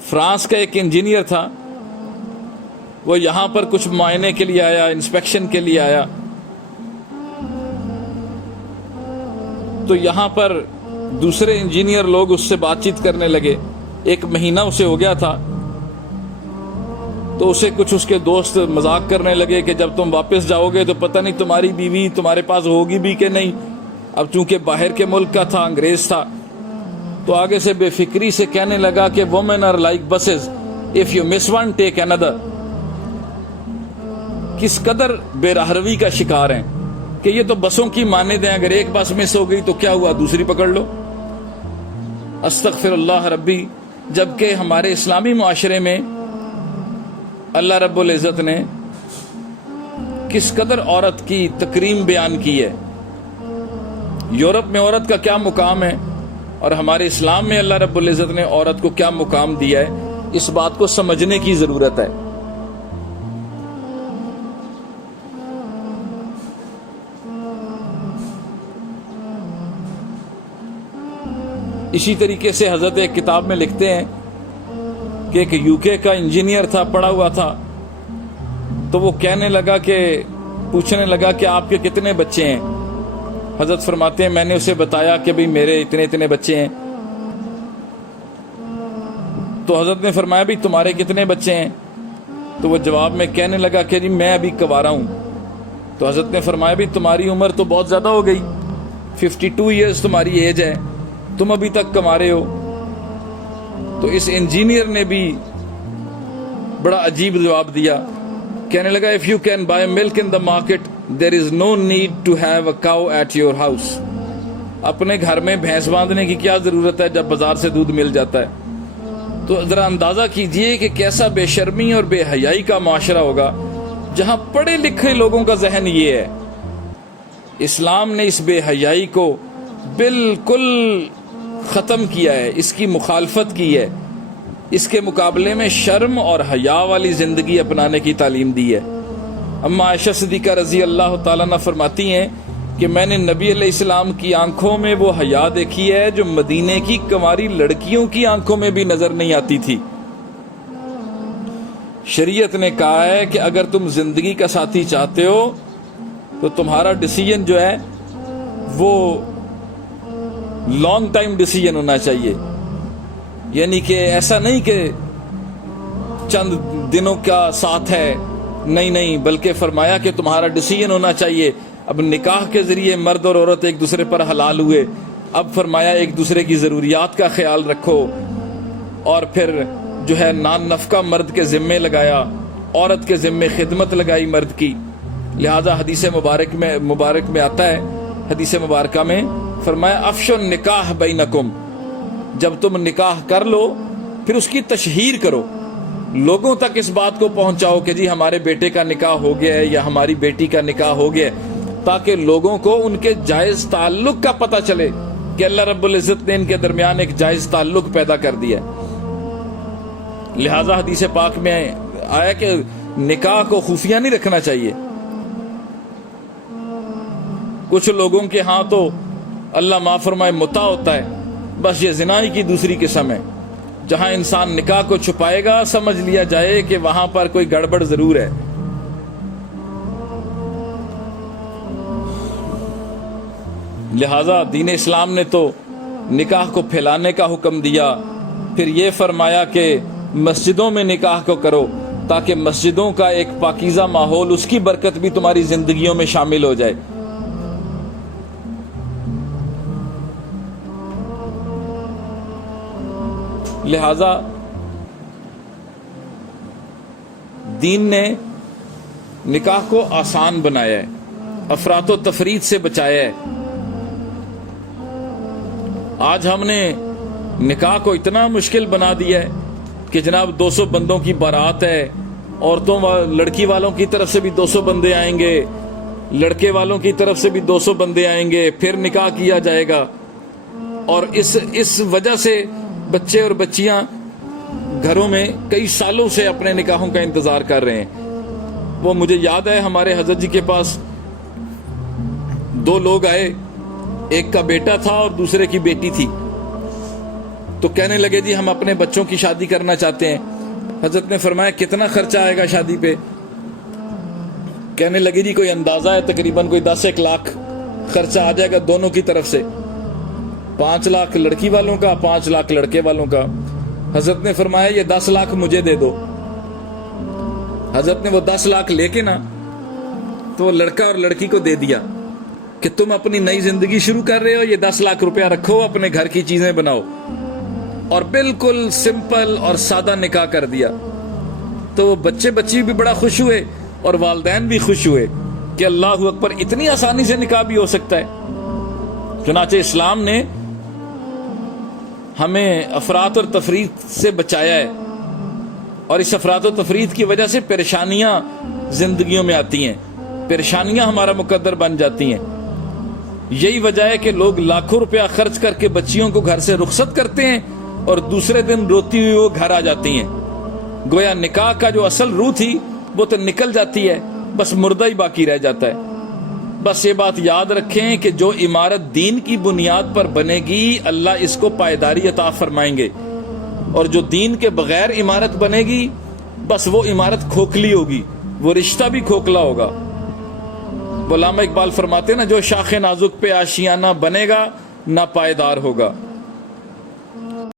France کا ایک engineer تھا، وہ یہاں پر کچھ معائنے کے لیے آیا، انسپیکشن کے لیے آیا، تو یہاں پر دوسرے انجینئر لوگ اس سے بات چیت کرنے لگے. 1 مہینہ اسے ہو گیا تھا، تو اسے کچھ اس کے دوست مذاق کرنے لگے کہ جب تم واپس جاؤ گے تو پتہ نہیں تمہاری بیوی تمہارے پاس ہوگی بھی کہ نہیں. اب چونکہ باہر کے ملک کا تھا، انگریز تھا، تو آگے سے بے فکری سے کہنے لگا کہ women are like buses, if you miss one take another. کس قدر بے راہروی کا شکار ہیں کہ یہ تو بسوں کی مانند ہیں، اگر ایک بس مس ہو گئی تو کیا ہوا، دوسری پکڑ لو. استغفر اللہ ربی. جبکہ ہمارے اسلامی معاشرے میں اللہ رب العزت نے کس قدر عورت کی تکریم بیان کی ہے. یورپ میں عورت کا کیا مقام ہے اور ہمارے اسلام میں اللہ رب العزت نے عورت کو کیا مقام دیا ہے، اس بات کو سمجھنے کی ضرورت ہے. اسی طریقے سے حضرت ایک کتاب میں لکھتے ہیں کہ ایک UK کا انجینئر تھا، پڑھا ہوا تھا، تو وہ کہنے لگا کہ پوچھنے لگا کہ آپ کے کتنے بچے ہیں. حضرت فرماتے ہیں میں نے اسے بتایا کہ بھئی میرے اتنے بچے ہیں. تو حضرت نے فرمایا بھی تمہارے کتنے بچے ہیں؟ تو وہ جواب میں کہنے لگا کہ جی میں ابھی کنوارا ہوں. تو حضرت نے فرمایا بھی تمہاری عمر تو بہت زیادہ ہو گئی، 52 ایئرز تمہاری ایج ہے، تم ابھی تک کنوارے ہو. تو اس انجینئر نے بھی بڑا عجیب جواب دیا، کہنے لگا if you can buy milk in the market there is no need to have a cow at your house. اپنے گھر میں بھینس باندھنے کی کیا ضرورت ہے جب بازار سے دودھ مل جاتا ہے. تو ذرا اندازہ کیجئے کہ کیسا بے شرمی اور بے حیائی کا معاشرہ ہوگا جہاں پڑھے لکھے لوگوں کا ذہن یہ ہے. اسلام نے اس بے حیائی کو بالکل ختم کیا ہے، اس کی مخالفت کی ہے، اس کے مقابلے میں شرم اور حیا والی زندگی اپنانے کی تعلیم دی ہے. اما عائشہ صدیقہ رضی اللہ تعالیٰ عنہ فرماتی ہیں کہ میں نے نبی علیہ السلام کی آنکھوں میں وہ حیا دیکھی ہے جو مدینے کی کنواری لڑکیوں کی آنکھوں میں بھی نظر نہیں آتی تھی. شریعت نے کہا ہے کہ اگر تم زندگی کا ساتھی چاہتے ہو تو تمہارا ڈیسیژن جو ہے وہ لانگ ٹائم ڈیسیژن ہونا چاہیے، یعنی کہ ایسا نہیں کہ چند دنوں کا ساتھ ہے، نہیں، بلکہ فرمایا کہ تمہارا ڈیسیژن ہونا چاہیے. اب نکاح کے ذریعے مرد اور عورت ایک دوسرے پر حلال ہوئے، اب فرمایا ایک دوسرے کی ضروریات کا خیال رکھو، اور پھر جو ہے نان نفقہ مرد کے ذمے لگایا، عورت کے ذمے خدمت لگائی مرد کی. لہذا حدیث مبارک میں آتا ہے، حدیث مبارکہ میں فرمایا افشوا النکاح بینکم، جب تم نکاح کر لو پھر اس کی تشہیر کرو، لوگوں تک اس بات کو پہنچاؤ کہ جی ہمارے بیٹے کا نکاح ہو گیا ہے یا ہماری بیٹی کا نکاح ہو گیا ہے، تاکہ لوگوں کو ان کے جائز تعلق کا پتہ چلے کہ اللہ رب العزت نے ان کے درمیان ایک جائز تعلق پیدا کر دیا. لہذا حدیث پاک میں آیا کہ نکاح کو خفیہ نہیں رکھنا چاہیے. کچھ لوگوں کے ہاں تو اللہ معاف فرمائے متع ہوتا ہے، بس یہ زنا ہی کی دوسری قسم ہے. جہاں انسان نکاح کو چھپائے گا سمجھ لیا جائے کہ وہاں پر کوئی گڑبڑ ضرور ہے. لہذا دین اسلام نے تو نکاح کو پھیلانے کا حکم دیا، پھر یہ فرمایا کہ مسجدوں میں نکاح کو کرو تاکہ مسجدوں کا ایک پاکیزہ ماحول، اس کی برکت بھی تمہاری زندگیوں میں شامل ہو جائے. لہذا دین نے نکاح کو آسان بنایا ہے، افراط و تفریط سے بچایا ہے. آج ہم نے نکاح کو اتنا مشکل بنا دیا ہے کہ جناب 200 بندوں کی بارات ہے، عورتوں لڑکی والوں کی طرف سے بھی 200 بندے آئیں گے، لڑکے والوں کی طرف سے بھی 200 بندے آئیں گے، پھر نکاح کیا جائے گا. اور اس وجہ سے بچے اور بچیاں گھروں میں کئی سالوں سے اپنے نکاحوں کا انتظار کر رہے ہیں. وہ مجھے یاد ہے ہمارے حضرت جی کے پاس 2 لوگ آئے، ایک کا بیٹا تھا اور دوسرے کی بیٹی تھی. تو کہنے لگے جی ہم اپنے بچوں کی شادی کرنا چاہتے ہیں. حضرت نے فرمایا کتنا خرچہ آئے گا شادی پہ؟ کہنے لگے جی کوئی اندازہ ہے تقریباً کوئی 10-1 لاکھ خرچہ آ جائے گا دونوں کی طرف سے. 5 لاکھ لڑکی والوں کا، 5 لاکھ لڑکے والوں کا. حضرت نے فرمایا یہ 10 لاکھ مجھے دے دو. حضرت نے وہ 10 لاکھ لے کے نا تو وہ لڑکا اور لڑکی کو دے دیا کہ تم اپنی نئی زندگی شروع کر رہے ہو، یہ 10 لاکھ روپیہ رکھو، اپنے گھر کی چیزیں بناؤ. اور بالکل سمپل اور سادہ نکاح کر دیا. تو وہ بچے بھی بڑا خوش ہوئے اور والدین بھی خوش ہوئے کہ اللہ اکبر، اتنی آسانی سے نکاح بھی ہو سکتا ہے. چنانچہ اسلام نے ہمیں افراط اور تفریط سے بچایا ہے، اور اس افراط و تفریط کی وجہ سے پریشانیاں زندگیوں میں آتی ہیں، پریشانیاں ہمارا مقدر بن جاتی ہیں. یہی وجہ ہے کہ لوگ لاکھوں روپیہ خرچ کر کے بچیوں کو گھر سے رخصت کرتے ہیں اور دوسرے دن روتی ہوئی وہ گھر آ جاتی ہیں. گویا نکاح کا جو اصل روح تھی وہ تو نکل جاتی ہے، بس مردہ ہی باقی رہ جاتا ہے. بس یہ بات یاد رکھیں کہ جو عمارت دین کی بنیاد پر بنے گی اللہ اس کو پائیداری عطا فرمائیں گے، اور جو دین کے بغیر عمارت بنے گی بس وہ عمارت کھوکھلی ہوگی، وہ رشتہ بھی کھوکھلا ہوگا. علامہ اقبال فرماتے ہیں نا، جو شاخ نازک پہ آشیانہ بنے گا نہ پائیدار ہوگا.